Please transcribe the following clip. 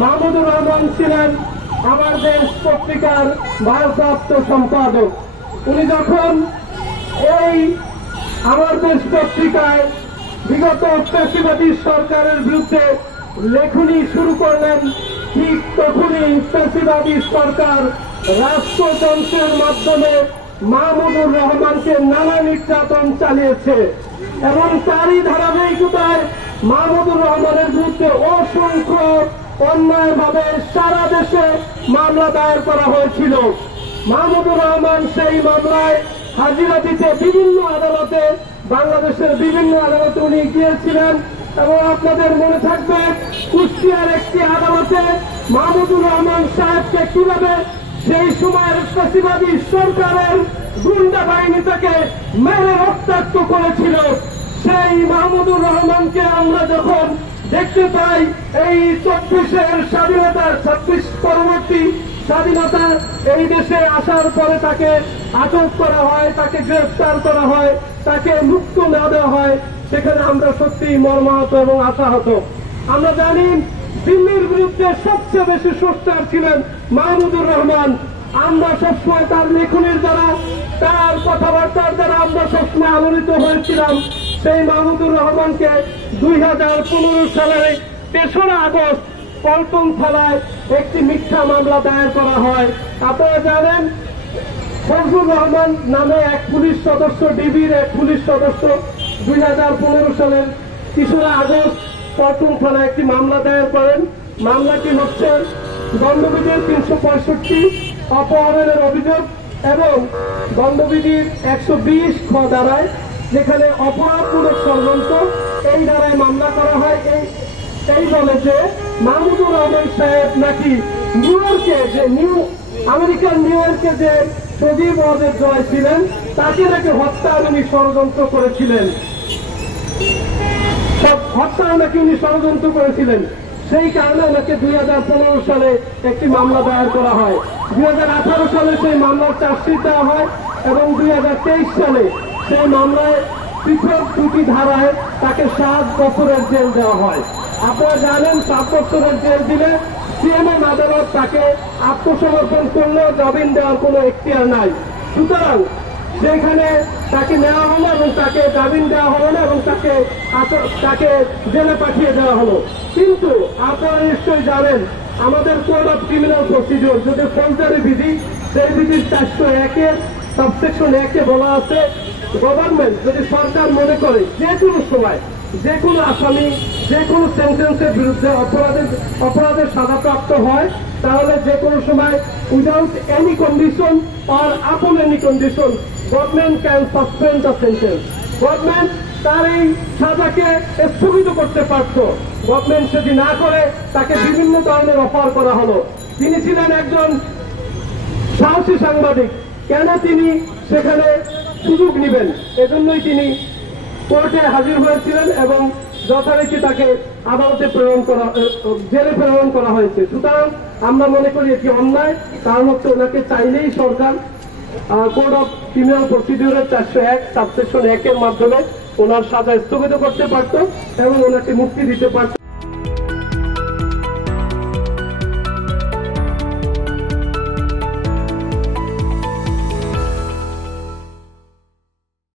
মাহমুদুর রহমান ছিলেন আমার দেশ পত্রিকার ভারপ্রাপ্ত সম্পাদক। উনি যখন এই আমার দেশ পত্রিকায় বিগত ফ্যাসিবাদী সরকারের বিরুদ্ধে লেখনী শুরু করলেন, ঠিক তখনই ফ্যাসিবাদী সরকার রাষ্ট্রযন্ত্রের মাধ্যমে মাহমুদুর রহমানকে নানা নির্যাতন চালিয়েছে এবং তারই ধারাবাহিকতায় মাহমুদুর রহমানের বিরুদ্ধে অসংখ্য অন্যায়ভাবে সারা দেশে মামলা দায়ের করা হয়েছিল। মাহমুদুর রহমান সেই মামলায় হাজিরা দিতে বিভিন্ন আদালতে, বাংলাদেশের বিভিন্ন আদালতে উনি গিয়েছিলেন এবং আপনাদের মনে থাকবে কুষ্টিয়ার একটি আদালতে মাহমুদুর রহমান সাহেবকে কিভাবে সেই সময়ের ফ্যাসিবাদী সরকারের গুন্ডা বাহিনী তাকে মেরে রক্তাক্ত করেছিল। সেই মাহমুদুর রহমানকে আমরা যখন দেখতে পাই এই 24-এর স্বাধীনতার 26 পরবর্তী স্বাধীনতা এই দেশে আসার পরে তাকে আটক করা হয়, তাকে গ্রেফতার করা হয়, তাকে মুক্ত না দেওয়া হয়, সেখানে আমরা সত্যি মর্মাহত এবং আশাহত। আমরা জানি দিল্লির বিরুদ্ধে সবচেয়ে বেশি সোচ্চার ছিলেন মাহমুদুর রহমান। আমরা সবসময় তার লেখনের দ্বারা, তার কথাবার্তার দ্বারা আমরা সবসময় আলোড়িত হয়েছিলাম। সেই মাহমুদুর রহমানকে 2015 সালের 3রা আগস্ট পল্টন থানায় একটি মিথ্যা মামলা দায়ের করা হয়। আপনারা জানেন ফজলুর রহমান নামে এক পুলিশ সদস্য, ডিবির এক পুলিশ সদস্য 2015 সালের 3রা আগস্ট পল্টন থানায় একটি মামলা দায়ের করেন। মামলাটি হচ্ছে দণ্ডবিধির 365 অপহরণের অভিযোগ এবং দণ্ডবিধির 120 খ ধারায়, যেখানে অপরাধমূলক ষড়যন্ত্র, এই ধারায় মামলা করা হয়। এই বলে যে মাহমুদুর রহমান সাহেব নাকি আমেরিকার নিউ ইয়র্কে যে সজীব ওয়াজেদ জয় ছিলেন তাকে নাকি হত্যার উনি ষড়যন্ত্র করেছিলেন, হত্যার নাকি উনি ষড়যন্ত্র করেছিলেন। সেই কারণে ওনাকে 2015 সালে একটি মামলা দায়ের করা হয়। 2018 সালে সেই মামলার চার্জশিট দেওয়া হয় এবং 2023 সালে সেই মামলায় পৃথক 2টি ধারায় তাকে 7 বছরের জেল দেওয়া হয়। আপনারা জানেন 7 বছরের জেল দিলে সিএমএম আদালত তাকে আত্মসমর্পণ করলেও জামিন দেওয়ার কোনো এখতিয়ার নাই। সুতরাং সেখানে তাকে নেওয়া হলো এবং তাকে জামিন দেওয়া হলো না এবং তাকে জেলে পাঠিয়ে দেওয়া হলো। কিন্তু আপনারা নিশ্চয়ই জানেন আমাদের কোড অফ ক্রিমিনাল প্রসিডিওর যদি ফৌজদারি বিধি, সেই বিধির 401-এর সাবসেকশন 1-এ বলা আছে, গভর্নমেন্ট যদি সরকার মনে করে যে কোনো সময় যে কোনো আসামি যে কোনো সেন্টেন্সের বিরুদ্ধে অপরাধের সাজাপ্রাপ্ত হয়, তাহলে যে কোনো সময় without any condition or upon any condition government can suspend the sentence. Government তার এই সাজাকে স্থগিত করতে পারত। গভর্নমেন্ট সেটি না করে তাকে বিভিন্ন ধরনের অফার করা হলো। তিনি ছিলেন একজন সাহসী সাংবাদিক, কেন তিনি সেখানে সুযোগ নেবেন? এজন্যই তিনি কোর্টে হাজির হয়েছিলেন এবং যথারীতি তাকে আদালতে জেলে প্রেরণ করা হয়েছে। সুতরাং আমরা মনে করি এটি অন্যায়। কারণ হচ্ছে ওনাকে চাইলেই সরকার কোড অফ ক্রিমিনাল প্রসিডিওরের 401 সাবসেকশন 1-এর মাধ্যমে ওনার সাজা স্থগিত করতে পারত এবং ওনাকে মুক্তি দিতে পারত।